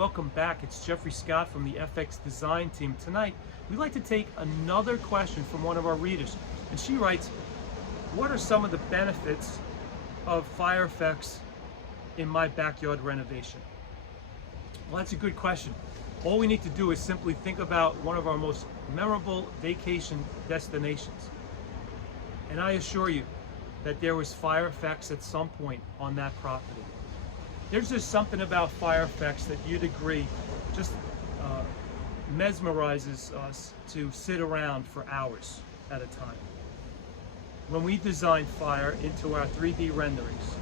Welcome back. It's Jeffrey Scott from the FX Design Team. Tonight, we'd like to take another question from one of our readers. And she writes, what are some of the benefits of fire effects in my backyard renovation? Well, that's a good question. All we need to do is simply think about one of our most memorable vacation destinations. And I assure you that there was fire effects at some point on that property. There's just something about fire effects that you'd agree just mesmerizes us to sit around for hours at a time. When we design fire into our 3D renderings,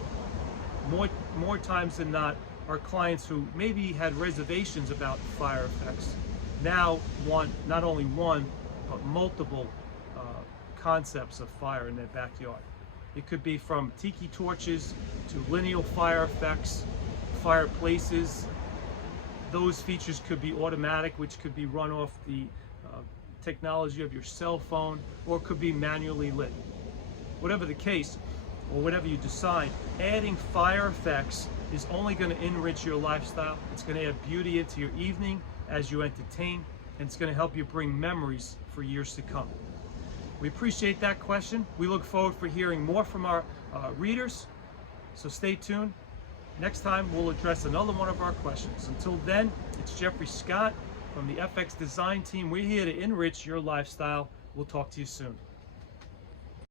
more times than not, our clients who maybe had reservations about fire effects now want not only one, but multiple concepts of fire in their backyard. It could be from tiki torches to lineal fire effects, fireplaces. Those features could be automatic, which could be run off the technology of your cell phone, or it could be manually lit. Whatever the case, or whatever you decide, adding fire effects is only going to enrich your lifestyle. It's going to add beauty into your evening as you entertain, and it's going to help you bring memories for years to come. We appreciate that question. We look forward for hearing more from our readers, so stay tuned. Next time we'll address another one of our questions. Until then, it's Jeffrey Scott from the FX Design Team. We're here to enrich your lifestyle. We'll talk to you soon.